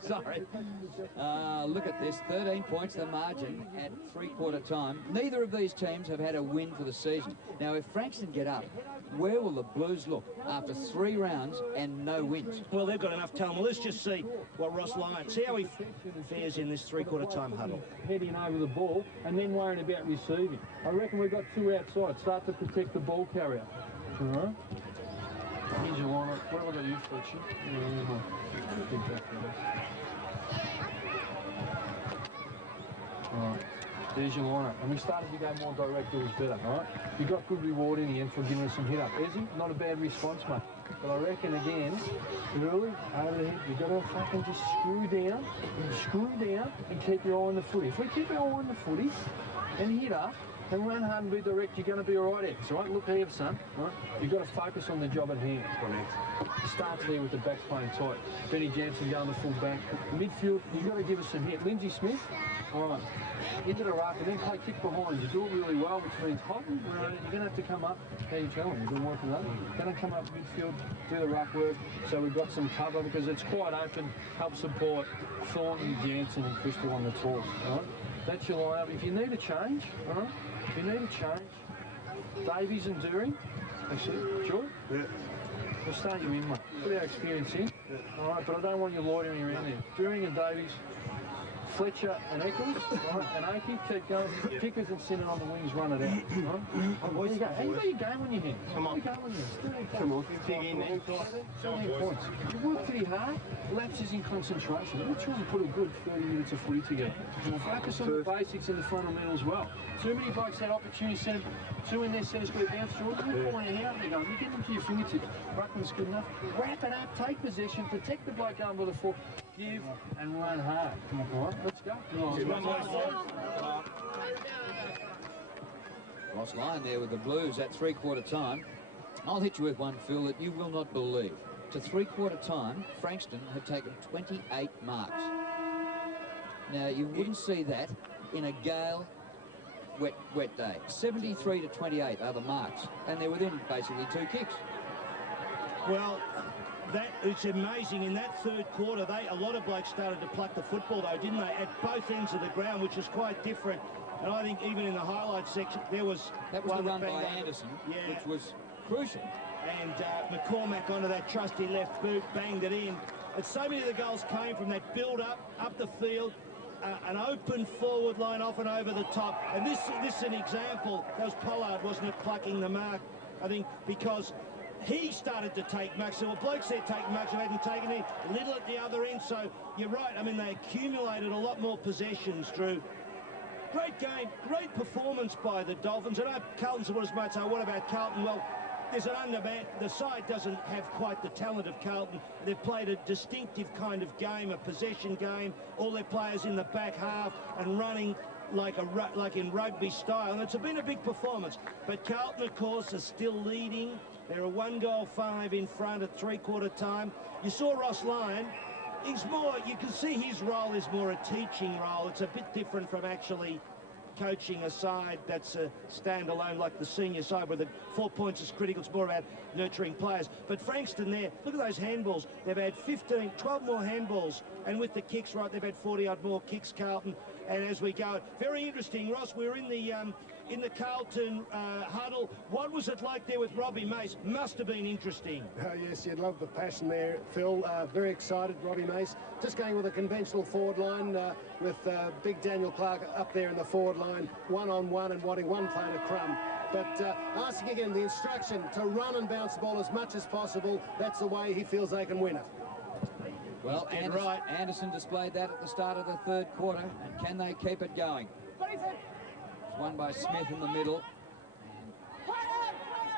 Sorry. Look at this, 13 points the margin at three-quarter time. Neither of these teams have had a win for the season. Now, if Frankston get up, where will the Blues look after 3 rounds and no wins? Well, they've got enough talent. Well, let's just see what Ross Lyon, see how he fares in this three-quarter time huddle. Heading over the ball and then worrying about receiving. I reckon we've got 2 outside. Start to protect the ball carrier. Here's your lineup. What have I got you, Fletcher? Exactly that. Alright, there's your lineup. And we started to go more direct, it was better, alright? You got good reward in the end for giving us some hit up. Ezzy, not a bad response, mate. But I reckon again, early, over the head, you've got to fucking just screw down and keep your eye on the footy. If we keep our eye on the footy and hit up, and run hard and be direct, you're going to be all right, X, right? Look here, son, right? You've got to focus on the job at hand. Starts there with the backs playing tight. Benny Jansen going to full back. Midfield, you've got to give us some hit. Lindsay Smith, all right, into the ruck and then play kick behind. You do it really well, which means Holton, you're going to have to come up. How you telling? You've been working that. You're going to come up midfield, do the ruck work, so we've got some cover because it's quite open, help support Thornton, Jansen and Crystal on the tour, all right? That's your lineup. If you need a change, all right? If you need a change, Davies and Deering, actually, George? Yeah. We'll start you in, mate. Put our experience in. Yeah. All right, but I don't want you loitering around there. Deering and Davies, Fletcher and Eccles, right? And Oakey, keep going. Kickers and Sinner on the wings, run it out. Right? There you go. How you got your game on your hands? Come on. Come on. Big in there. 17 points. You work pretty hard. Lapses in concentration. We're trying to put a good 30 minutes of footy together. Focus on the basics in the fundamental as well. Too many blokes had opportunity, two in their centre square bounce through it. You're pointing out, they're going, you get them to your fingertips. Ruckman's good enough. Wrap it up, take possession, protect the bloke going by the foot, give and run hard. All right, let's go. Ross Lyon there with the Blues at three-quarter time. I'll hit you with one, Phil, that you will not believe. To three-quarter time, Frankston had taken 28 marks. Now, you wouldn't see that in a gale, wet day. 73 to 28 are the marks, and they're within basically 2 kicks. Well, it's amazing. In that third quarter, a lot of blokes started to pluck the football, though, didn't they? At both ends of the ground, which is quite different. And I think even in the highlights section, there was... That was the run by Anderson, which was crucial. And McCormack onto that trusty left boot, banged it in. And so many of the goals came from that build-up, up the field, an open forward line off and over the top. And this is an example. That was Pollard, wasn't it, plucking the mark, I think, because he started to take marks. There were blokes there taking marks who hadn't taken any, little at the other end. So you're right. I mean, they accumulated a lot more possessions, Drew. Great game, great performance by the Dolphins. I know Carlton supporters might say, what about Carlton? Well, there's an underman. The side doesn't have quite the talent of Carlton. They've played a distinctive kind of game, a possession game. All their players in the back half and running like in rugby style. And it's been a big performance. But Carlton, of course, are still leading. They're a 1-5 in front at three-quarter time. You saw Ross Lyon. He's more, you can see his role is more a teaching role. It's a bit different from actually coaching a side that's a standalone like the senior side where the 4 points is critical. It's more about nurturing players. But Frankston there, look at those handballs. They've had 12 more handballs, and with the kicks, right, they've had 40-odd more kicks, Carlton. And as we go, very interesting, Ross, we're in the Carlton huddle. What was it like there with Robbie Mace? Must have been interesting. Yes, you'd love the passion there, Phil. Very excited, Robbie Mace. Just going with a conventional forward line with big Daniel Clark up there in the forward line, one-on-one and wanting one player to crumb. But asking again the instruction to run and bounce the ball as much as possible. That's the way he feels they can win it. Well, Anderson displayed that at the start of the third quarter, and can they keep it going? It's won by Smith in the middle.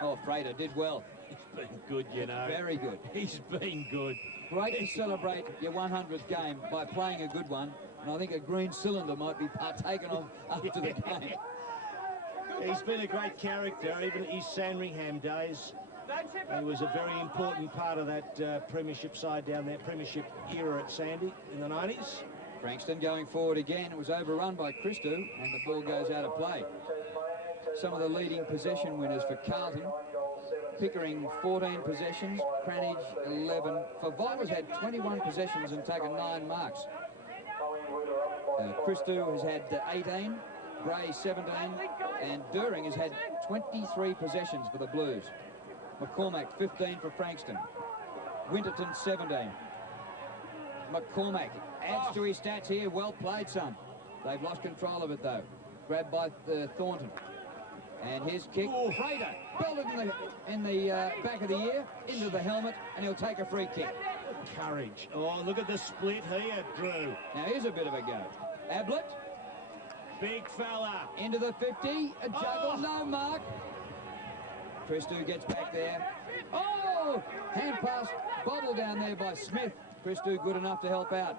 Oh, Frater did well. He's been good, you know. Very good. He's been good. Great to celebrate your 100th game by playing a good one, and I think a green cylinder might be partaken of after the game. He's been a great character, even his Sandringham days. He was a very important part of that premiership side down there, premiership era at Sandy in the 90s. Frankston going forward again. It was overrun by Christou, and the ball goes out of play. Some of the leading possession winners for Carlton Pickering 14 possessions, Cranage 11. Favola's had 21 possessions and taken 9 marks. Christou has had 18, Gray 17, and During has had 23 possessions for the Blues. McCormack 15 for Frankston. Winterton 17. McCormack adds to his stats here. Well played, son. They've lost control of it though. Grabbed by Thornton. And his kick, Frater, belted in the back of the ear, into the helmet, and he'll take a free kick. Courage. Oh, look at the split here, Drew. Now here's a bit of a go. Ablett. Big fella. Into the 50, a juggle, no mark. Christou gets back there. Oh! Hand pass, bobble down there by Smith. Christou good enough to help out.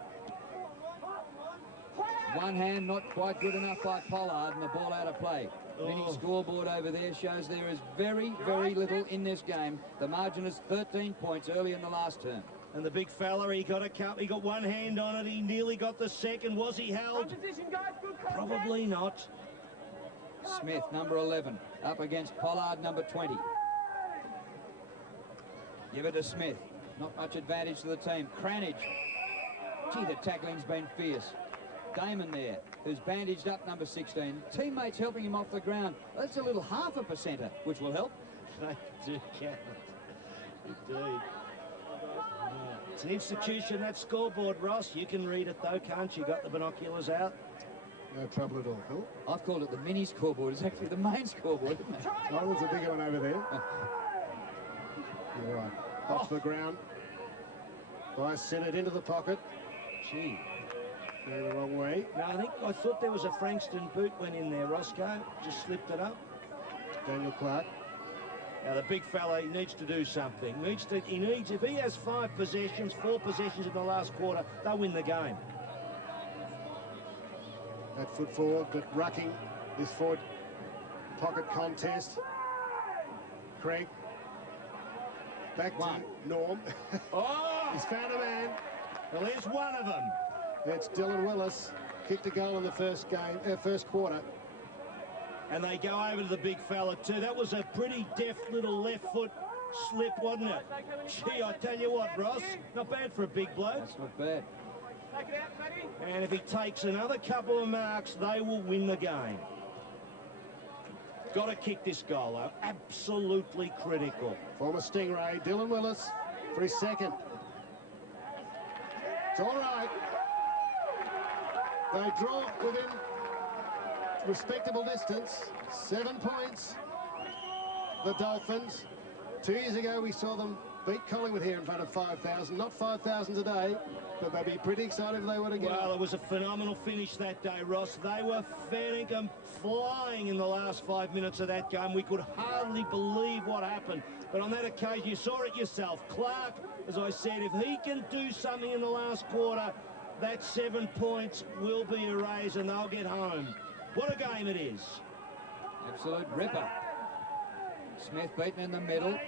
One hand not quite good enough by Pollard, and the ball out of play. Mini scoreboard over there shows there is very, very little in this game. The margin is 13 points early in the last term. And the big fella, he got a cup. He got one hand on it. He nearly got the second. Was he held? Probably not. Smith, number 11, up against Pollard, number 20. Give it to Smith. Not much advantage to the team. Cranage. Gee, the tackling's been fierce. Damon there, who's bandaged up, number 16. Teammates helping him off the ground. That's a little half a percenter, which will help. They do count. Indeed. It's an institution, that scoreboard, Ross. You can read it, though, can't you? Got the binoculars out? No trouble at all, Phil. I've called it the mini scoreboard. It's actually the main scoreboard, isn't it? Oh, there's a bigger one over there. You're right. Off the ground. By Sinnott into the pocket. Gee. Going the wrong way. No, I thought there was a Frankston boot went in there, Roscoe. Just slipped it up. Daniel Clark. Now, the big fella, he needs to do something. If he has 4 possessions in the last quarter, they'll win the game. That foot forward, but rucking this forward pocket contest. Craig. Back to Norm. Oh! He's found a man. Well, there's one of them. It's Dylan Willis. Kicked a goal in the first quarter. And they go over to the big fella too. That was a pretty deft little left foot slip, wasn't it? Gee, I tell you what, Ross, not bad for a big bloke. That's not bad. And if he takes another couple of marks, they will win the game. Got to kick this goal, though. Absolutely critical. Former Stingray, Dylan Willis, for his second. It's all right. They draw within respectable distance. 7 points. The Dolphins. 2 years ago, we saw them beat Collingwood here in front of 5,000. Not 5,000 today, but they'd be pretty excited if they were to get Well, it was a phenomenal finish that day, Ross. They were flying in the last 5 minutes of that game. We could hardly believe what happened. But on that occasion, you saw it yourself. Clark, as I said, if he can do something in the last quarter, that 7 points will be erased and they'll get home. What a game it is. Absolute ripper. Smith beaten in the middle.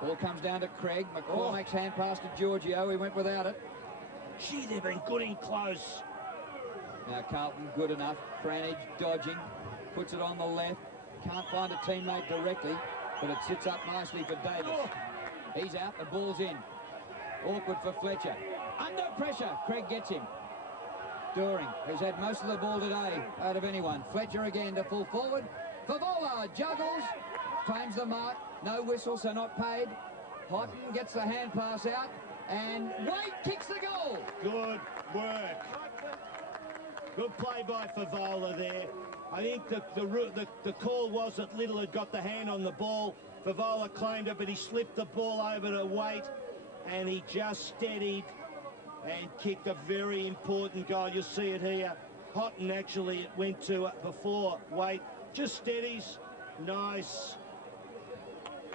Ball comes down to Craig. McCormack's hand pass to Giorgio. He went without it. Gee, they've been good in close. Now Carlton good enough. Cranage dodging. Puts it on the left. Can't find a teammate directly, but it sits up nicely for Davis. He's out. The ball's in. Awkward for Fletcher. Under pressure. Craig gets him. During, who's had most of the ball today out of anyone. Fletcher again to full forward. Favola juggles. Claims the mark. No whistle, so not paid. Houghton gets the hand pass out. And Wade kicks the goal. Good work. Good play by Favola there. I think the call was that Little had got the hand on the ball. Favola claimed it, but he slipped the ball over to Waite, and he just steadied and kicked a very important goal. You'll see it here. Houghton actually went to it before Waite. Just steadies. Nice,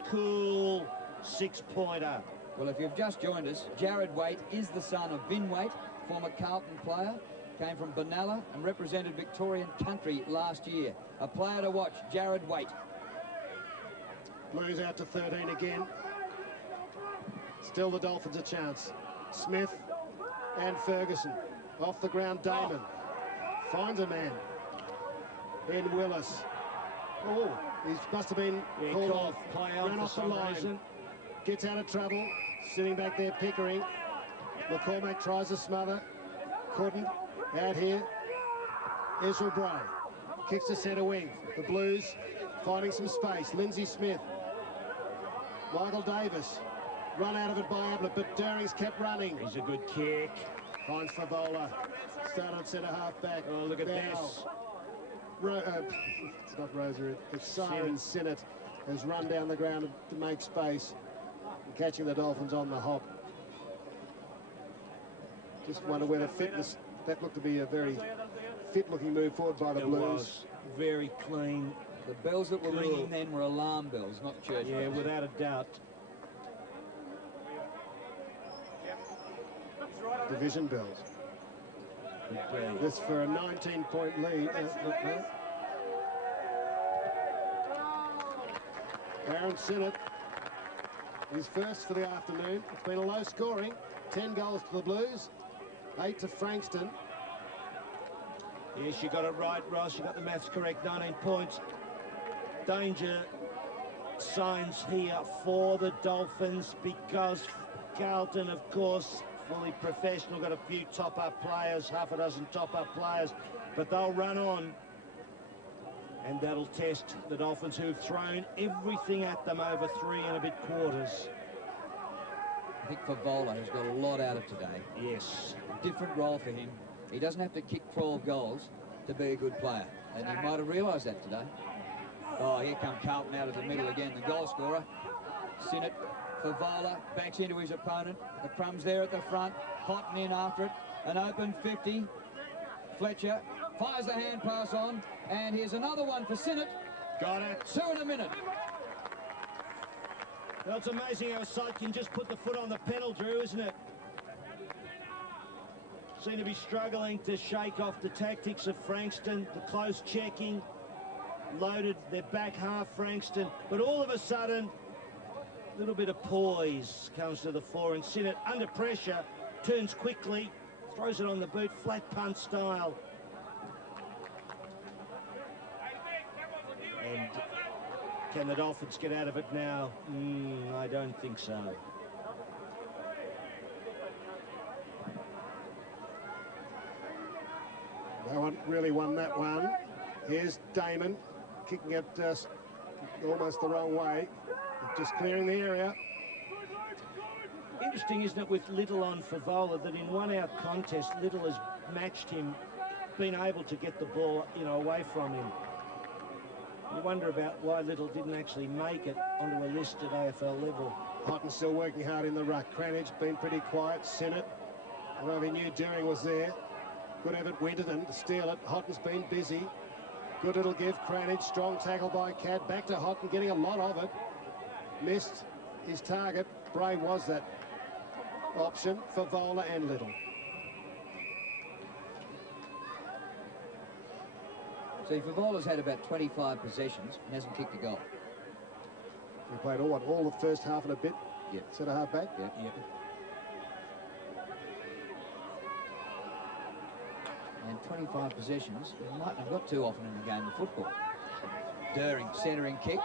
cool 6-pointer. Well, if you've just joined us, Jared Waite is the son of Vin Waite, former Carlton player. Came from Benalla and represented Victorian country last year. A player to watch, Jared Waite. Blues out to 13 again. Still the Dolphins a chance. Smith and Ferguson. Off the ground, Damon. Finds a man. In Willis. Oh, He must have been called off. Play on ran for off the some line. reason. Gets out of trouble. Sitting back there, Pickering. McCormack tries to smother. Couldn't. Out here. Ezra Bray. Kicks to centre wing. The Blues finding some space. Lindsay Smith. Michael Davis. Run out of it by Ablett, but During's kept running. He's a good kick. Finds Favola. Started at centre half back. Oh, look at now, this. It's not Roser, it's Siren Sinnott has run down the ground to make space, catching the Dolphins on the hop. Just wonder whether fitness, that looked to be a very fit-looking move forward by the Blues. Was very clean. The bells that were ringing then were alarm bells, not church bells. Yeah, without a doubt. Division bells. This for a 19-point lead. Aaron Sinnott is first for the afternoon. It's been a low scoring. 10 goals to the Blues, 8 to Frankston. Yes, you got it right, Ross. You got the maths correct. 19 points. Danger signs here for the Dolphins because Carlton, of course, fully professional, got a few top-up players, half a dozen top-up players, but they'll run on, and that'll test the Dolphins, who've thrown everything at them over 3 and a bit quarters. I think Favola has got a lot out of today. Yes. Different role for him. He doesn't have to kick 12 goals to be a good player, and he might have realised that today. Oh, here come Carlton out of the middle again, the goal scorer. Sinnott, Favola backs into his opponent. The Crumb's there at the front, Houghton in after it. An open 50. Fletcher fires the hand pass on, and here's another one for Sinnott. Got it. 2 in a minute. Well, it's amazing how a side can just put the foot on the pedal, Drew, isn't it? Seem to be struggling to shake off the tactics of Frankston, the close checking, loaded their back half, Frankston, but all of a sudden, a little bit of poise comes to the fore, and Sinnott, under pressure, turns quickly, throws it on the boot, flat punt style. And can the Dolphins get out of it now? I don't think so. No one really won that one. Here's Damon kicking it almost the wrong way, just clearing the area. Interesting, isn't it, with Little on Favola, that in one-out contest, Little has matched him, been able to get the ball, away from him. You wonder about why Little didn't actually make it onto a list at AFL level. Houghton still working hard in the ruck. Cranage been pretty quiet. Sinnott, I don't know if he knew During was there. Good effort, Winterton to steal it. Houghton's been busy. Good little give. Cranage, strong tackle by Cad. Back to Houghton, getting a lot of it. Missed his target. Bray was that option for Vola and Little. See, Favola's had about 25 possessions and hasn't kicked a goal. He played all the first half and a bit. Yep. Centre half back. Yep. And 25 possessions, you mightn't have got too often in the game of football. During, centering kick,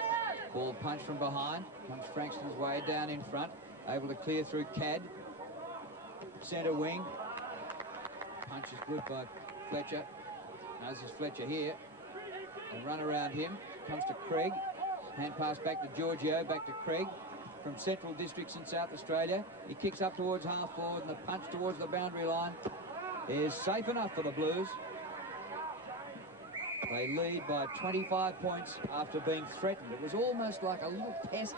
ball punched from behind, comes Frankston's way down in front, able to clear through Cad. Centre wing, punch is good by Fletcher. Now this is Fletcher here. And run around him, comes to Craig. Hand pass back to Giorgio, back to Craig from Central Districts in South Australia. He kicks up towards half forward, and the punch towards the boundary line is safe enough for the Blues. They lead by 25 points after being threatened. It was almost like a little test,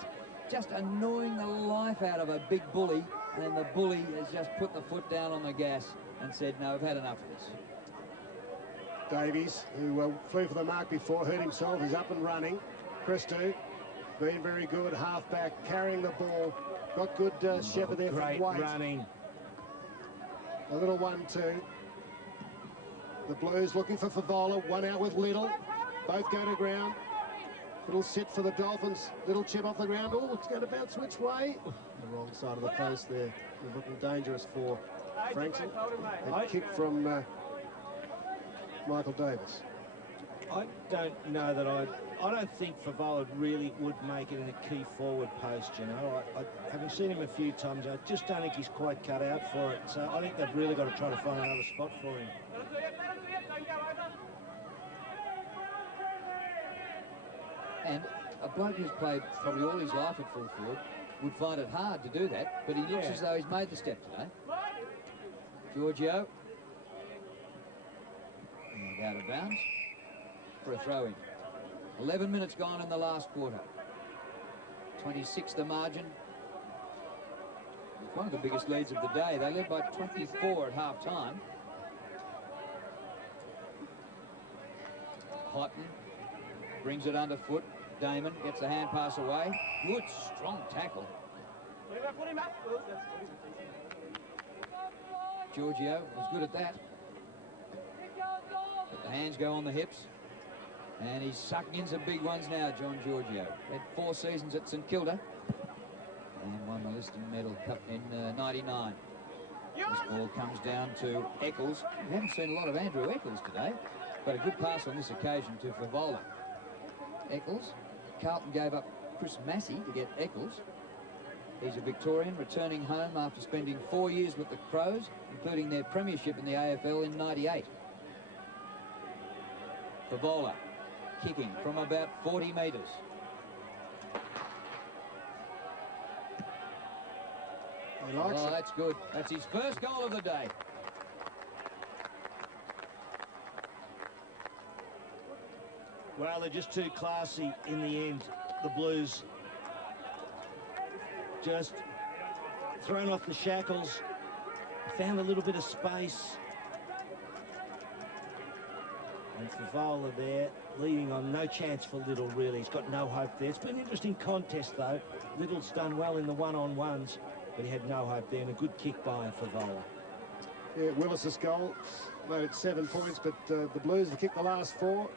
just annoying the life out of a big bully, and the bully has just put the foot down on the gas and said, no, I've had enough of this. Davies, who flew for the mark before, hurt himself, is up and running. Christou, been very good, half-back, carrying the ball. Got good shepherd there Great from White. running. A little 1-2. The Blues looking for Favola, one out with Little. Both go to ground. Little sit for the Dolphins. Little chip off the ground. Oh, it's going to bounce which way? The wrong side of the post there. Looking dangerous for Frankston. And kick from Michael Davis. I don't know that I don't think Favola really would make it in a key forward post, you know. Having seen him a few times, I just don't think he's quite cut out for it. So I think they've really got to try to find another spot for him. And a bloke who's played probably all his life at full forward would find it hard to do that, but he looks as though he's made the step today. Giorgio. And out of bounds for a throw-in. 11 minutes gone in the last quarter. 26 the margin. It's one of the biggest leads of the day. They led by 24 at half-time. Houghton brings it underfoot. Damon gets the hand pass away. Good, strong tackle. Giorgio was good at that. But the hands go on the hips. And he's sucking in some big ones now, John Giorgio. Had 4 seasons at St Kilda. And won the Liston Medal Cup in 99. This ball comes down to Eccles. We haven't seen a lot of Andrew Eccles today, but a good pass on this occasion to Favola. Eccles. Carlton gave up Chris Massey to get Eccles. He's a Victorian returning home after spending 4 years with the Crows, including their premiership in the AFL in '98. Favola kicking from about 40 metres. He likes it. That's good. That's his first goal of the day. Well, they're just too classy in the end, the Blues. Just thrown off the shackles, found a little bit of space. And Favola there, leading on. No chance for Little, really. He's got no hope there. It's been an interesting contest, though. Little's done well in the one-on-ones, but he had no hope there, and a good kick by Favola. Yeah, Willis's goal, loaded 7 points, but the Blues have kicked the last 4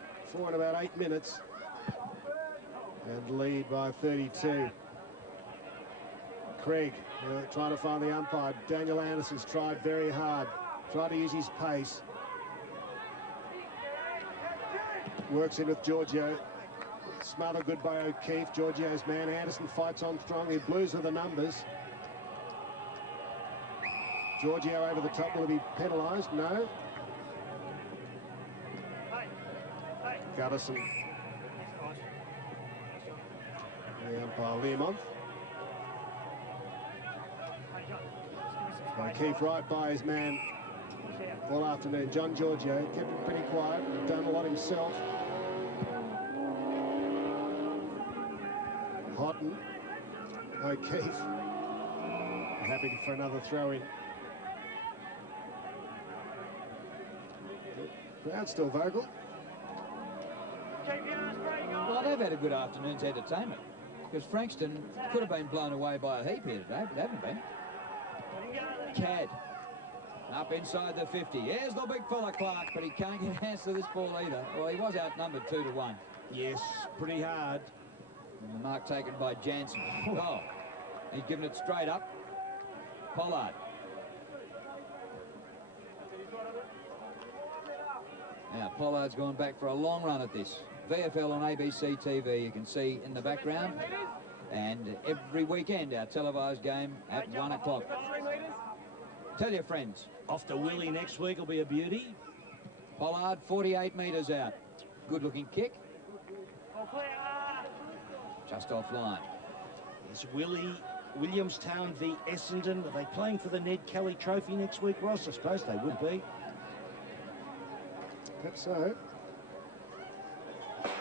in about 8 minutes. And lead by 32. Craig trying to find the umpire. Daniel Anderson's tried very hard. Tried to use his pace. Works in with Giorgio. Smothered good by O'Keefe. Giorgio's man. Anderson fights on strongly. Blues with the numbers. Giorgio over the top. Will he be penalised? No. Gutterson. The umpire, Learmonth. O'Keefe right by his man all afternoon. John Giorgio kept him pretty quiet, done a lot himself. Houghton. O'Keefe. Happy for another throw-in. Crowd still vocal. Well, they've had a good afternoon's entertainment, because Frankston could have been blown away by a heap here today, but haven't been. Cad up inside the 50. Here's the big fella Clark, but he can't get hands to this ball either. Well, he was outnumbered 2-1. Yes, pretty hard. And the mark taken by Jansen. Oh, he's given it straight up. Pollard. Now, Pollard's gone back for a long run at this. VFL on ABC TV, you can see in the background. And every weekend, our televised game at 1 o'clock. Tell your friends. Off to Willie next week will be a beauty. Pollard, 48 metres out. Good-looking kick. Just offline. It's Williamstown v Essendon. Are they playing for the Ned Kelly Trophy next week, Ross? I suppose they would be. Perhaps so.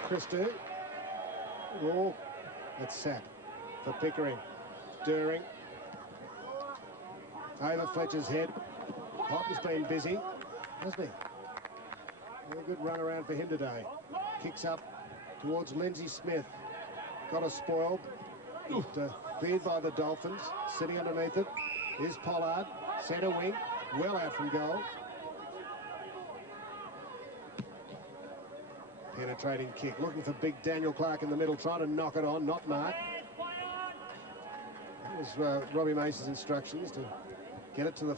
Christou. Oh, that's sat for Pickering. During. Over Fletcher's head. Houghton's been busy, hasn't he? A good run around for him today. Kicks up towards Lindsay Smith. Got a spoiled. Cleared by the Dolphins. Sitting underneath it is Pollard. Centre wing. Well out from goal. Penetrating kick. Looking for big Daniel Clark in the middle. Trying to knock it on. Not marked. That was Robbie Mace's instructions to get it to the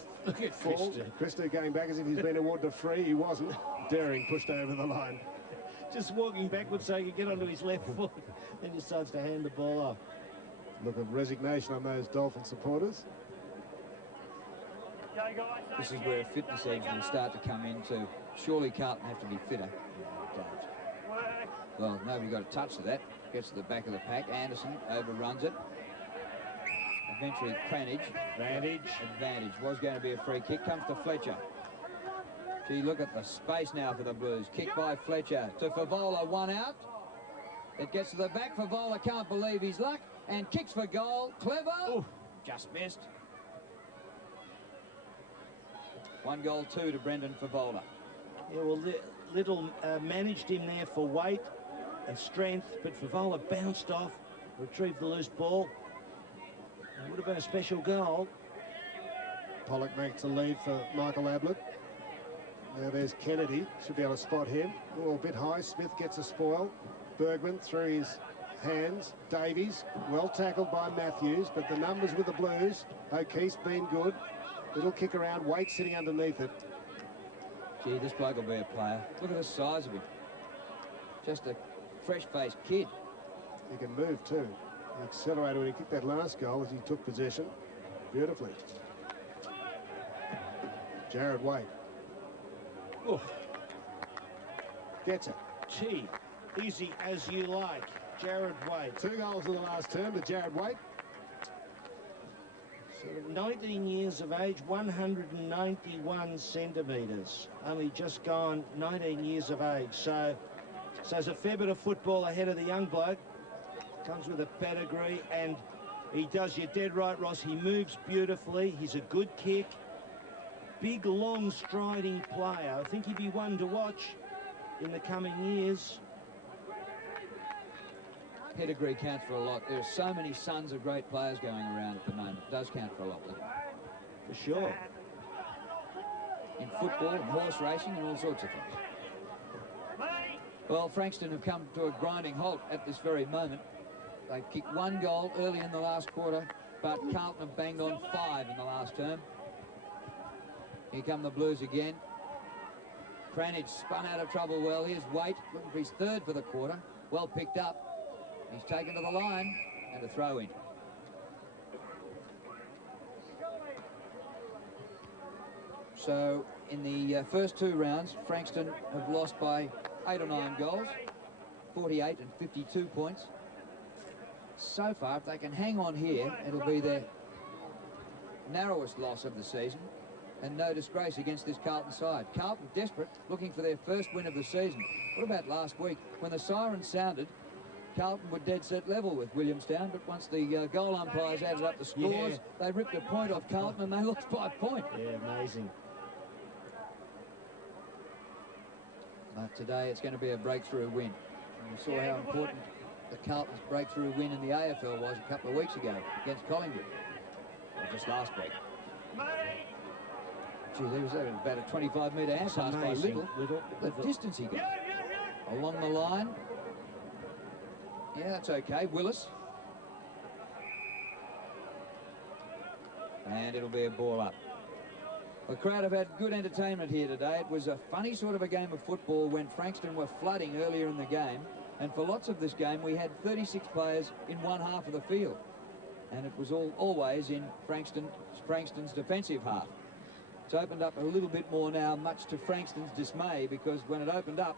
full. Christou going back as if he's been awarded a free. He wasn't. Daring pushed over the line. just walking backwards so he could get onto his left foot. Then he decides to hand the ball off. Look of resignation on those Dolphin supporters. This is where fitness edge will start to come into. Surely Carlton have to be fitter. Well, nobody got a touch of that. Gets to the back of the pack. Anderson overruns it. Eventually, Cranage. Advantage. Was going to be a free kick. Comes to Fletcher. Gee, look at the space now for the Blues. Kick by Fletcher to Favola. One out. It gets to the back. Favola can't believe his luck and kicks for goal. Clever. Ooh. Just missed. 1-2 to Brendan Favola. Yeah, well, Little managed him there for weight and strength, but Favola bounced off, retrieved the loose ball. It would have been a special goal. Pollock makes the lead for Michael Ablett. Now there's Kennedy. Should be able to spot him. Oh, a bit high. Smith gets a spoil. Bergman through his hands. Davies, well tackled by Matthews, but the numbers with the Blues. O'Keefe's been good. Little kick around. Waite sitting underneath it. Gee, this bloke will be a player. Look at the size of him. Just a fresh-faced kid. He can move too. He accelerated when he kicked that last goal as he took possession. Beautifully. Jared Waite. Oof. Gets it. Gee, easy as you like. Jared Waite. 2 goals in the last term to Jared Waite. So 19 years of age, 191 centimetres. Only just gone 19 years of age. So there's a fair bit of football ahead of the young bloke. Comes with a pedigree, and he does. You're dead right, Ross. He moves beautifully. He's a good kick. Big, long, striding player. I think he'd be one to watch in the coming years. Pedigree counts for a lot. There are so many sons of great players going around at the moment. It does count for a lot, doesn't it? For sure. In football and horse racing and all sorts of things. Well, Frankston have come to a grinding halt at this very moment. They kicked 1 goal early in the last quarter, but Carlton have banged on 5 in the last term. Here come the Blues again. Cranage spun out of trouble well. Here's Waite looking for his 3rd for the quarter. Well picked up. He's taken to the line and a throw in. So in the first 2 rounds, Frankston have lost by 8 or 9 goals, 48 and 52 points. So far, if they can hang on here, it'll be their narrowest loss of the season and no disgrace against this Carlton side. Carlton desperate, looking for their first win of the season. What about last week? When the siren sounded, Carlton were dead set level with Williamstown, but once the goal umpires added up the scores, they ripped a point off Carlton and they lost by a point. Yeah, amazing. But today it's going to be a breakthrough win. And we saw how important the Carlton's breakthrough win in the AFL was a couple of weeks ago against Collingwood, or just last week. Gee, there was about a 25-metre hand pass by Little. The distance he got. Along the line. Yeah, that's okay. Willis. And it'll be a ball up. The crowd have had good entertainment here today. It was a funny sort of a game of football when Frankston were flooding earlier in the game. And for lots of this game, we had 36 players in one half of the field. And it was always in Frankston's defensive half. It's opened up a little bit more now, much to Frankston's dismay, because when it opened up,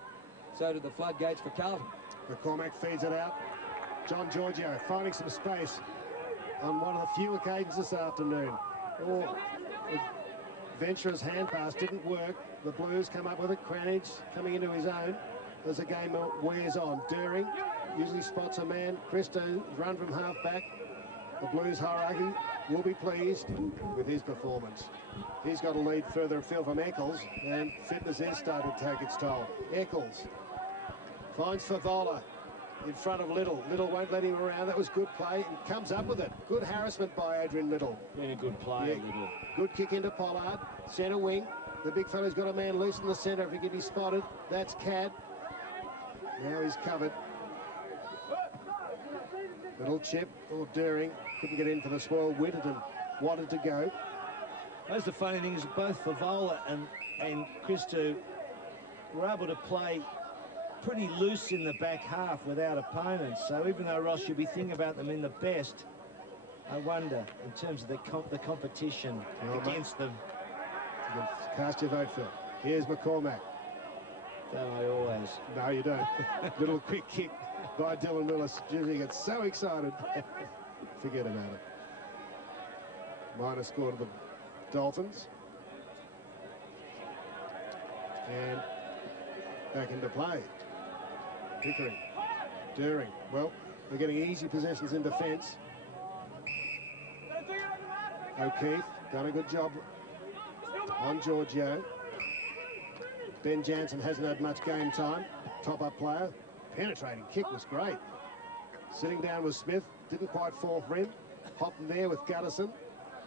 so did the floodgates for Carlton. McCormack feeds it out. John Giorgio finding some space on one of the few occasions this afternoon. Oh, Venture's hand pass didn't work. The Blues come up with it. Cranage coming into his own as the game wears on. Doering usually spots a man. Christo run from half back. The Blues hierarchy will be pleased with his performance. He's got a lead further afield from Eccles, and fitness is starting to take its toll. Eccles finds Favola in front of Little. Little won't let him around. That was good play and comes up with it. Good harassment by Adrian Little. Been a good play, Little. Good kick into Pollard. Centre wing. The big fella's got a man loose in the centre if he can be spotted. That's Cad. Now he's covered. Little chip or Doering. Couldn't get in for the spoil. Winterton wanted to go. That's the funny thing is both Favola and Christo were able to play pretty loose in the back half without opponents. So even though, Ross, you'll be thinking about them in the best, I wonder, in terms of the competition against them. Cast your vote, Phil. Here's McCormack. Don't I always? No, you don't. Little quick kick by Dylan Willis. Jimmy gets so excited. Forget about it. Minor score to the Dolphins. And back into play. Pickering. During. Well, we're getting easy possessions in defence. O'Keefe done a good job on Giorgio. Ben Jansen hasn't had much game time. Top-up player. Penetrating kick was great. Sitting down with Smith. Didn't quite fall for him. Hopping there with Guttison.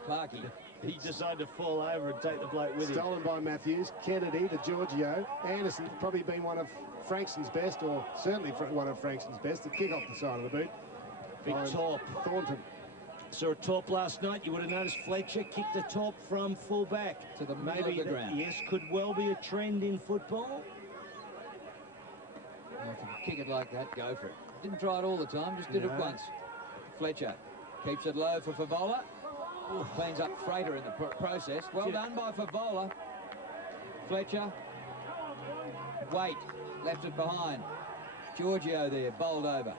Clarkey. He decided to fall over and take the bloke with him. Stolen by Matthews. Kennedy to Giorgio. Anderson probably been one of Frankston's best, or certainly one of Frankston's best. The kick off the side of the boot. Big top. Thornton. Saw a top last night. You would have noticed Fletcher kicked a top from full back. To the middle of the ground. Yes, could well be a trend in football. Well, if you can kick it like that, go for it. Didn't try it all the time, just did it once. Fletcher keeps it low for Favola. Cleans up Frater in the process. Well done by Favola. Fletcher. Wait. Left it behind. Giorgio there, bowled over.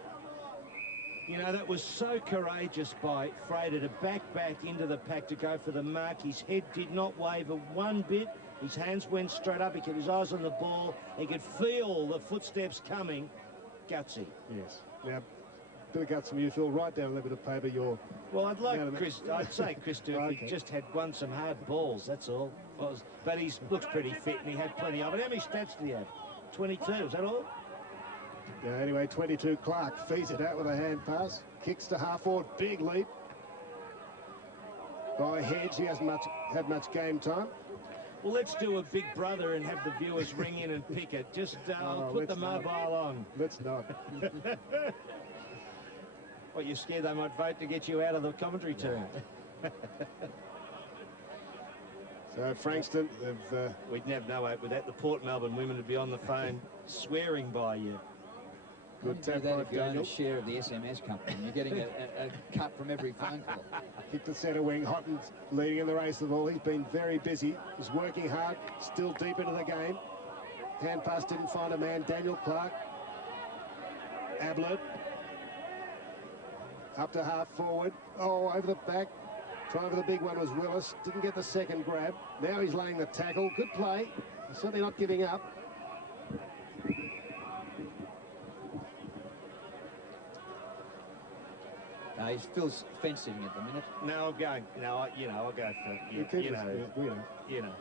You know, that was so courageous by Frater to back into the pack to go for the mark. His head did not waver one bit. His hands went straight up. He kept his eyes on the ball. He could feel the footsteps coming. Gutsy. Yes. Now, bit of guts from you, Phil. Write down a little bit of paper. Well, I'd say Chris Durfee just had some hard balls, that's all. But he looks pretty fit and he had plenty of it. How many stats did he have? 22, is that all? Yeah, anyway, 22. Clark feeds it out with a hand pass. Kicks to half forward. Big leap by Hedge. He hasn't had much game time. Well, let's do a Big Brother and have the viewers ring in and pick it. Just I'll put the mobile on. Let's not. What, you're scared they might vote to get you out of the commentary turn? So Frankston, we'd never know it with that. The Port Melbourne women would be on the phone swearing by you. Good tap that if you own a share of the SMS company. You're getting a cut from every phone call. Kick the centre wing. Hotton's leading in the race of the ball. He's been very busy. He's working hard. Still deep into the game. Hand pass didn't find a man. Daniel Clark. Ablett. Up to half forward. Oh, over the back. Trying for the big one was Willis. Didn't get the second grab. Now he's laying the tackle. Good play. He's certainly not giving up. He's still fencing at the minute. No, I'm going. No, I'll go for you know.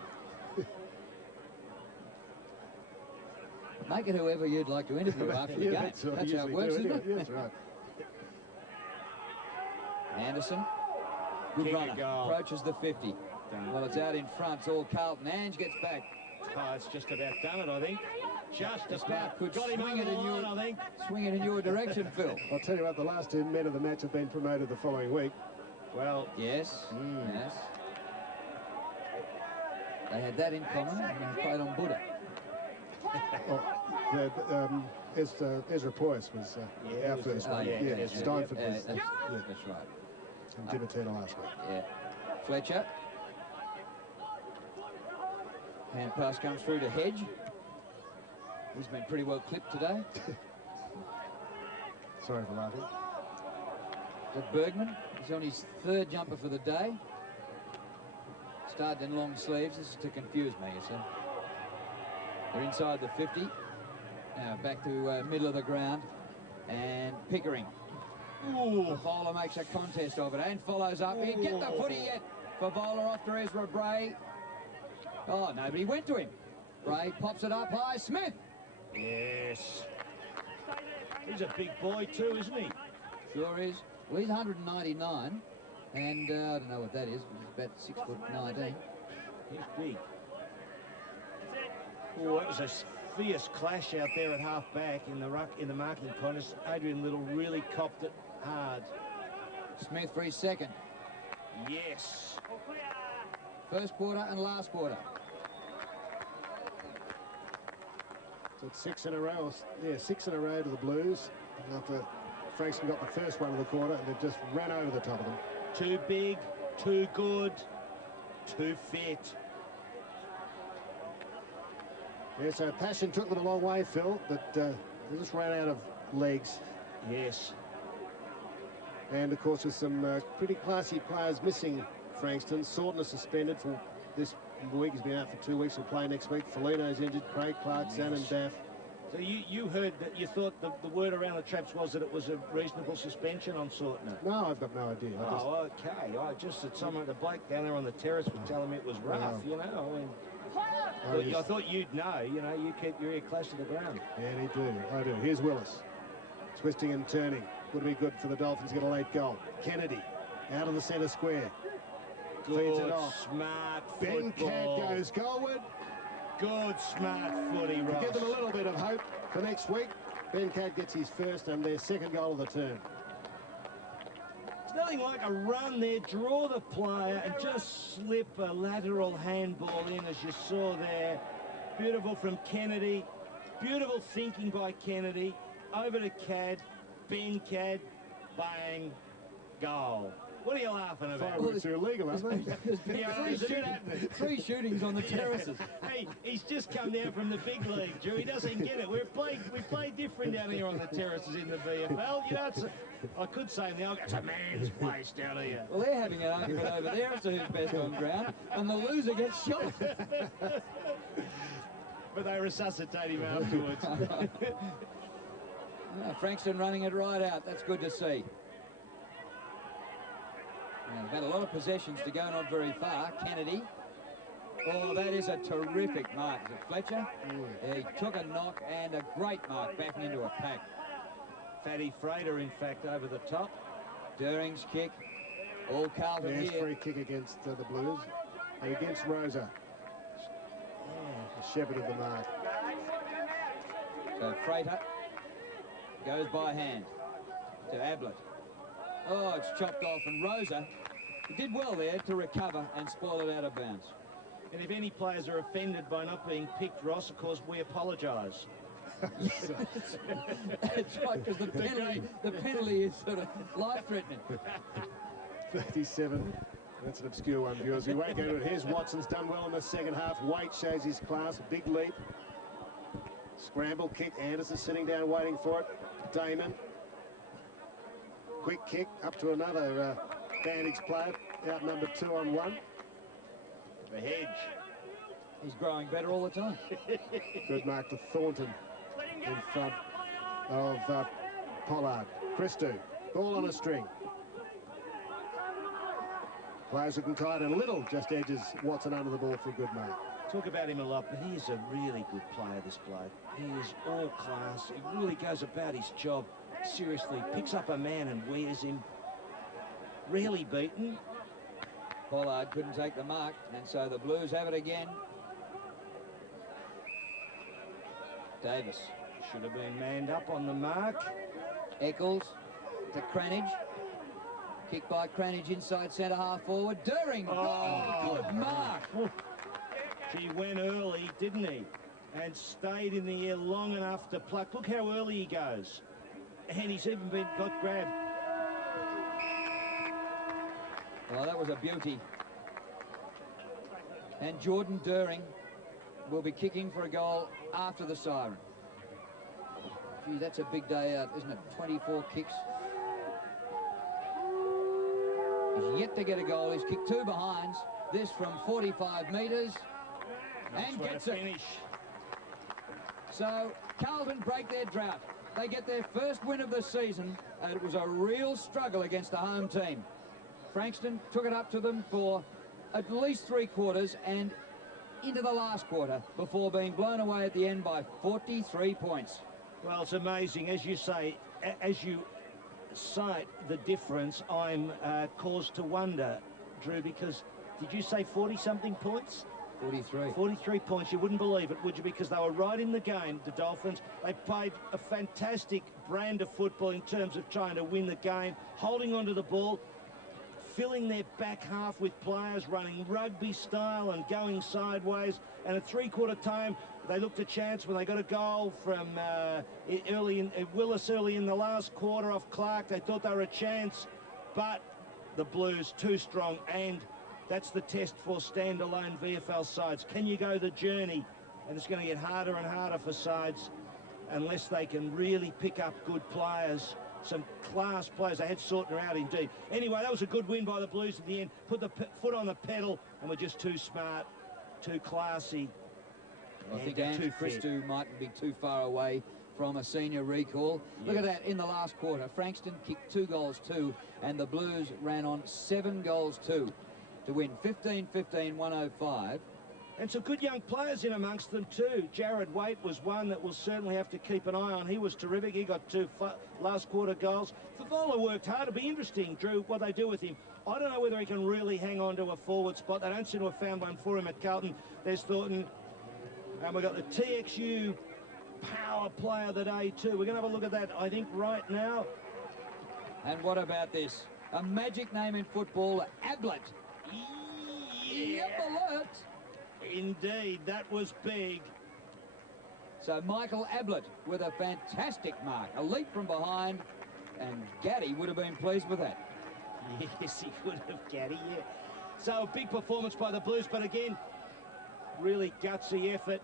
Make it whoever you'd like to interview after the game. That's how it works, isn't it? That's right. Anderson, good runner, approaches the 50. Well, it's out in front. It's all Carlton. Ange gets back. Oh, it's just about done it, I think. Just about. Could got him swing it in your, I think. Swing it in your direction, Phil. I'll tell you what, the last two men of the match have been promoted the following week. Well, yes, yes. They had that in common, and they played on Buddha. Ezra Poyas was our first one. Yeah, Steinford was. That's right. And Dimitena last week. Yeah. Fletcher. Hand pass comes through to Hedge. He's been pretty well clipped today. Sorry for laughing. But Bergman is on his third jumper for the day. Started in long sleeves. This is to confuse me, you see. They're inside the 50. Now back to middle of the ground. And Pickering. Favola makes a contest of it and follows up. He get the footy yet. Favola off to Ezra Bray. Oh, nobody went to him. Bray pops it up high. Smith. Yes. He's a big boy too, isn't he? Sure is. Well, he's 199. And I don't know what that is. He's about 6'19". He's big. Oh, that was a fierce clash out there at half back in the marking contest. Adrian Little really copped it hard. Smith for his second. Yes. First quarter and last quarter. So it's 6 in a row. Yeah, 6 in a row to the Blues. After Frankston got the first one of the quarter, and they've just ran over the top of them. Too big, too good, too fit. Yeah, so passion took them a long way, Phil, but they just ran out of legs. Yes. And, of course, with some pretty classy players missing Frankston. Sortner suspended for this week. He's been out for 2 weeks. Will play next week. Felino's injured. Craig Clark, San and Daff. So you heard that, you thought the word around the traps was that it was a reasonable suspension on Sortner? No, I've got no idea. Oh, okay. I just that someone, the bloke down there on the terrace was telling me it was rough, you know. And I thought you'd know, you know, you keep your ear close to the ground. Yeah, he do. I do. Here's Willis. Twisting and turning. Would be good for the Dolphins to get a late goal. Kennedy out of the centre square. Good, feeds it off. Smart Ben football. Cadd goes goalward. Good, smart footy, Ross. To give them a little bit of hope for next week. Ben Cadd gets his first and their second goal of the term. It's nothing like a run there, draw the player and just slip a lateral handball in, as you saw there. Beautiful from Kennedy. Beautiful thinking by Kennedy. Over to Cadd. Ben Cadd. Bang. Goal. What are you laughing about? Well, it's illegal, isn't it? Three shootings on the terraces. Hey, he's just come down from the big league, Drew. He doesn't get it. We play different down here on the terraces in the VFL. You know, I could say now it's a man's place down here. Well, they're having an argument over there as to who's best on ground, and the loser gets shot. But they resuscitate him afterwards. Frankston running it right out. That's good to see. They've had a lot of possessions to go, not very far. Kennedy. Oh, that is a terrific mark. Is it Fletcher? Yeah, he took a knock and a great mark backing into a pack. Fatty Frater, in fact, over the top. During's kick. All Carlton Yes, here. free kick against the Blues. And against Rosa. The shepherd of the mark. So Frater goes by hand to Ablett. Oh, it's chopped off, and Rosa did well there to recover and spoil it out of bounds. And if any players are offended by not being picked, Ross, of course, we apologise. That's right, because the penalty is sort of life-threatening. 37. That's an obscure one, viewers. We won't go to it. Here's Watson's done well in the second half. Waite shows his class. Big leap. Scramble kick. Anderson sitting down waiting for it. Damon. Quick kick up to another Bandage player. Outnumbered 2-on-1. The hedge. He's growing better all the time. Good mark to Thornton in front of Pollard. Christou. Ball on a string. Players looking tired, and Little just edges Watson under the ball for a good mark. Talk about him a lot, but he is a really good player, this bloke. He is all class. He really goes about his job seriously. Picks up a man and wears him. Really beaten. Pollard couldn't take the mark, and so the Blues have it again. Davis. Should have been manned up on the mark. Eccles to Cranage. Kick by Cranage inside centre half forward. During. Oh, good mark. He went early, didn't he? And stayed in the air long enough to pluck. Look how early he goes. And he's even got grabbed. Well, that was a beauty. And Jordan During will be kicking for a goal after the siren. Gee, that's a big day out, isn't it? 24 kicks. He's yet to get a goal. He's kicked 2 behinds. This from 45 metres. And gets it. Finish. So Carlton break their drought. They get their first win of the season, and it was a real struggle against the home team. Frankston took it up to them for at least 3 quarters and into the last quarter before being blown away at the end by 43 points. Well, it's amazing. As you say, as you cite the difference, I'm caused to wonder, Drew, because did you say 40-something points? 43. 43 points. You wouldn't believe it, would you? Because they were right in the game, the Dolphins. They played a fantastic brand of football in terms of trying to win the game, holding onto the ball, filling their back half with players running rugby style and going sideways. And at three-quarter time, they looked a chance when they got a goal from Willis early in the last quarter off Clark. They thought they were a chance, but the Blues too strong, and that's the test for standalone VFL sides. Can you go the journey? And it's going to get harder and harder for sides unless they can really pick up good players, some class players. They had Sortner out indeed. Anyway, that was a good win by the Blues at the end. Put the foot on the pedal, and we're just too smart, too classy. I think Andrew Christou mightn't be too far away from a senior recall. Yes. Look at that in the last quarter. Frankston kicked 2 goals 2, and the Blues ran on 7 goals 2 to win 15-15, 105. And some good young players in amongst them too. Jared Waite was one that we'll certainly have to keep an eye on. He was terrific. He got 2 last quarter goals. Favola worked hard. It'll be interesting, Drew, what they do with him. I don't know whether he can really hang on to a forward spot. They don't seem to have found one for him at Carlton. There's Thornton. And we've got the TXU power player of the day too. We're going to have a look at that, I think, right now. And what about this? A magic name in football, Ablett. Yeah. Yep, alert. Indeed, that was big. So Michael Ablett with a fantastic mark. A leap from behind, and Gaddy would have been pleased with that. Yes, he would have, Gaddy, yeah. So a big performance by the Blues, but again, really gutsy effort.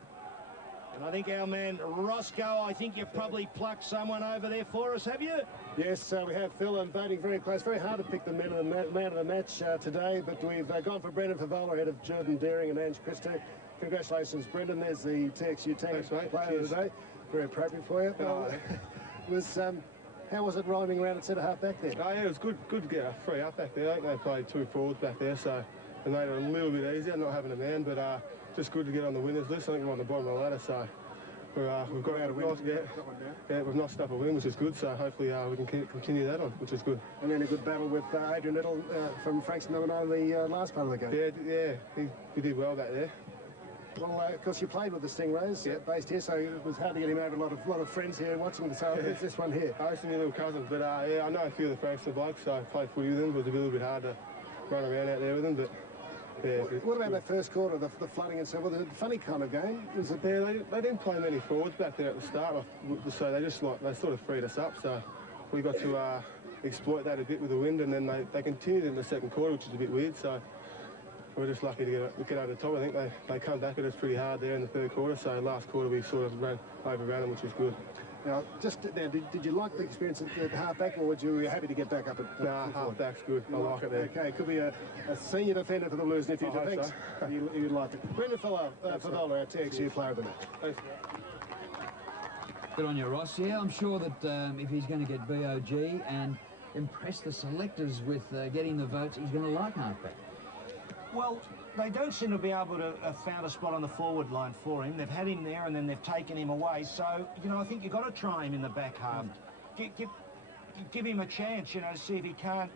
And I think our man Roscoe, I think you've probably plucked someone over there for us, have you? Yes, we have, Phil, and voting very close. Very hard to pick the man of the match today, but we've gone for Brendan Favola ahead of Jordan Deering and Ange Christou. Congratulations, Brendan. There's the TXU Tank player of the day. Very appropriate for you. How was it riding around at centre half back there? Oh, yeah, it was good to get a free up back there. I think they played 2 forwards back there, so they made it a little bit easier, not having a man, but just good to get on the winners list. I think we're on the bottom of the ladder, so we've got out a win. Yeah, we've notched up a win, which is good, so hopefully we can continue that on, which is good. And then a good battle with Adrian Little from Frankston number 9 in the last part of the game. Yeah, he did well back there. Well, of course, you played with the Stingrays based here, so it was hard to get him over. A lot of friends here watching. So there's this one here. I used to be little cousins, but yeah, I know a few of the Frankston blokes, so I played footy with them. It was a little bit hard to run around out there with them, but yeah. What about that first quarter, the flooding and so forth? Was it a funny kind of game? Was it... Yeah, they didn't play many forwards back there at the start, so they sort of freed us up. So we got to exploit that a bit with the wind, and then they continued in the second quarter, which is a bit weird. So we're just lucky to get over the top. I think they come back at us pretty hard there in the third quarter. So last quarter we sort of overran them, which was good. Now, just now, did you like the experience at half-back, or were you happy to get back up at Nah, half-back's good. I like it there. Okay, could be a senior defender for the Blues in the future. Thanks. So. You'd like it. Brendan Favola, our TXU player of the match. Thanks. Good on you, Ross. Yeah, I'm sure that if he's going to get BOG and impress the selectors with getting the votes, he's going to like half-back. Well, they don't seem to be able to have found a spot on the forward line for him. They've had him there and then they've taken him away. So, you know, I think you've got to try him in the back half. Give him a chance, you know, to see if he can't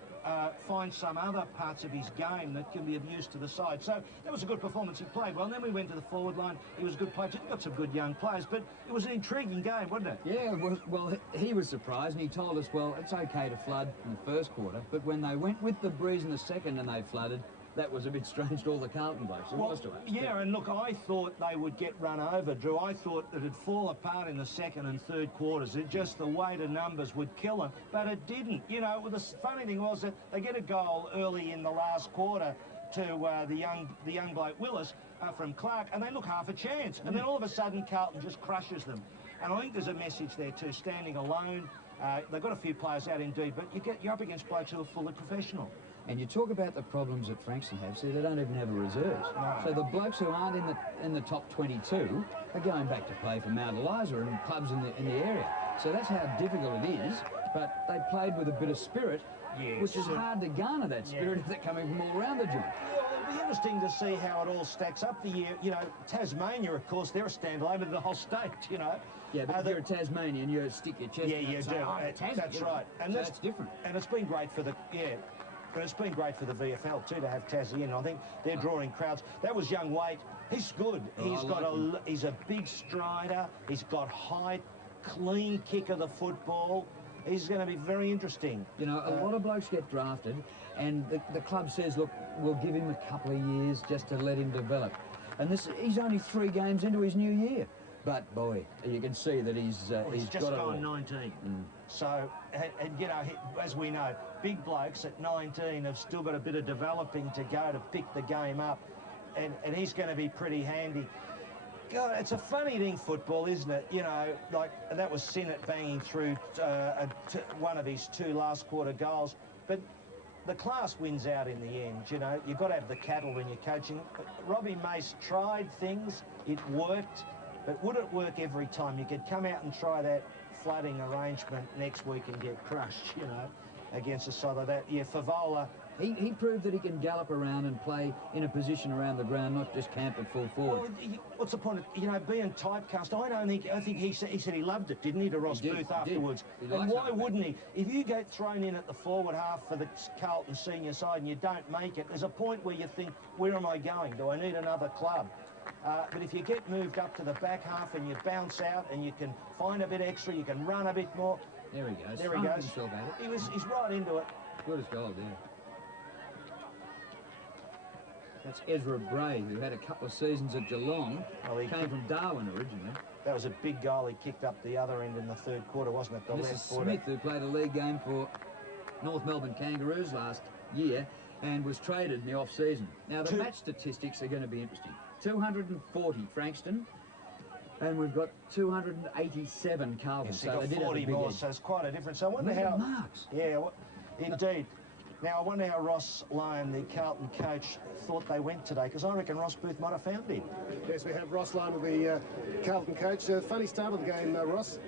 find some other parts of his game that can be of use to the side. So that was a good performance. He played well. And then we went to the forward line. He was a good player. He got some good young players, but it was an intriguing game, wasn't it? Yeah, well, he was surprised, and he told us, well, it's okay to flood in the first quarter, but when they went with the breeze in the second and they flooded, that was a bit strange to all the Carlton blokes. It was to us. Yeah, and look, I thought they would get run over, Drew. I thought that it'd fall apart in the second and third quarters. It just, the weight of numbers would kill them, but it didn't. You know, the funny thing was that they get a goal early in the last quarter to the young bloke Willis from Clark, and they look half a chance. And then all of a sudden, Carlton just crushes them. And I think there's a message there too, standing alone. They've got a few players out indeed, but you're up against blokes who are fully professional. And you talk about the problems that Frankston have. See, they don't even have a reserves. No. So the blokes who aren't in the top 22 are going back to play for Mount Eliza and clubs in the area. So that's how difficult it is. But they played with a bit of spirit, which is hard to garner that spirit if they're coming from all around the joint. Yeah, it'll be interesting to see how it all stacks up the year. You know, Tasmania, of course, they're a standalone of the whole state, you know. Yeah, but if you're a Tasmanian, you stick your chest out and say, oh, that's right. And so that's different. And it's been great for the, but it's been great for the VFL too to have Tassie in. I think they're drawing crowds. That was young Waite. He's good. He's a big strider. He's got height, clean kick of the football. he's going to be very interesting. You know, a lot of blokes get drafted, and the club says, look, we'll give him a couple of years just to let him develop. And he's only 3 games into his new year. But, boy, you can see that he's just got it all. gone 19. So, and you know, as we know, big blokes at 19 have still got a bit of developing to go to pick the game up. And he's going to be pretty handy. God, it's a funny thing, football, isn't it? You know, like, that was Sinnott banging through one of his 2 last quarter goals. But the class wins out in the end, you know. You've got to have the cattle when you're coaching. But Robbie Mace tried things. It worked. But would it work every time? You could come out and try that flooding arrangement next week and get crushed, you know, against a side like that. Yeah, Favola. He proved that he can gallop around and play in a position around the ground, not just camp at full forward. Well, what's the point of, you know, being typecast? I think he said he loved it, didn't he, to Ross Booth afterwards? And why wouldn't he? If you get thrown in at the forward half for the Carlton senior side and you don't make it, there's a point where you think, where am I going? Do I need another club? But if you get moved up to the back half and you bounce out and you can find a bit extra, you can run a bit more. There he goes. There he goes. He's right into it. Good as gold, yeah. That's Ezra Bray, who had a couple of seasons at Geelong. Well, he came from Darwin originally. That was a big goal he kicked up the other end in the 3rd quarter, wasn't it? This is Smith, who played a league game for North Melbourne Kangaroos last year and was traded in the off-season. Now, the match statistics are going to be interesting. 240 Frankston, and we've got 287 Carlton. Yes, so they got 40 more, so it's quite a difference. So I wonder how... marks. Yeah, indeed. Now, I wonder how Ross Lyon, the Carlton coach, thought they went today, because I reckon Ross Booth might have found him. Yes, we have Ross Lyon, the Carlton coach. Funny start of the game, Ross.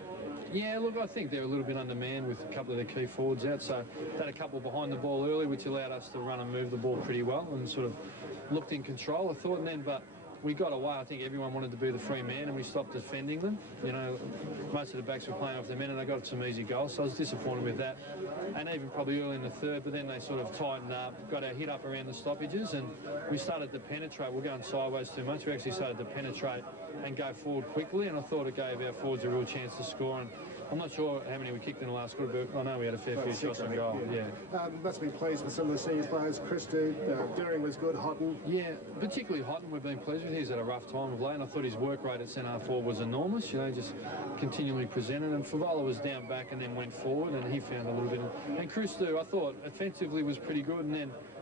Yeah, look, I think they're a little bit undermanned with a couple of their key forwards out, so they had a couple behind the ball early, which allowed us to run and move the ball pretty well and sort of looked in control, I thought, and then, but we got away. I think everyone wanted to be the free man and we stopped defending them. You know, most of the backs were playing off their men and they got some easy goals, so I was disappointed with that. And even probably early in the 3rd, but then they sort of tightened up, got our hit up around the stoppages, and we started to penetrate. We're going sideways too much. We actually started to penetrate and go forward quickly, and I thought it gave our forwards a real chance to score. And I'm not sure how many we kicked in the last quarter, but I know we had a fair few shots on goal. Yeah. Must be pleased with some of the senior players. Christou, Deering was good. Houghton. Yeah, particularly Houghton we've been pleased with. He's had a rough time of late, and I thought his work rate at centre forward was enormous. You know, just continually presented. And Favola was down back and then went forward, and he found a little bit. And Christou, I thought offensively was pretty good,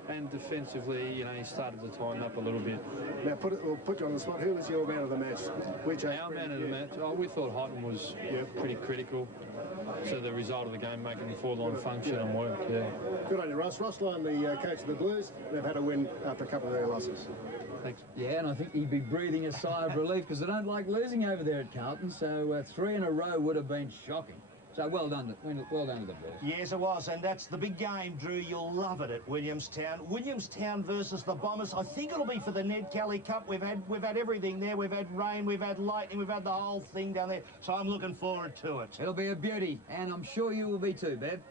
and defensively, you know, he started to tighten up a little bit. Now, we'll put you on the spot. Who was your man of the match? Our man of the match? Oh, we thought Houghton was pretty critical to the result of the game, making the forward line function and work, yeah. Good on you, Ross. Ross Lyon, the coach of the Blues. They've had a win after a couple of their losses. Thanks. Yeah, and I think he'd be breathing a sigh of relief because they don't like losing over there at Carlton, so 3 in a row would have been shocking. So well done to the Blues. Yes, it was, and that's the big game, Drew. You'll love it at Williamstown. Williamstown versus the Bombers. I think it'll be for the Ned Kelly Cup. We've had everything there. We've had rain, we've had lightning, we've had the whole thing down there. So I'm looking forward to it. It'll be a beauty, and I'm sure you will be too, Bev.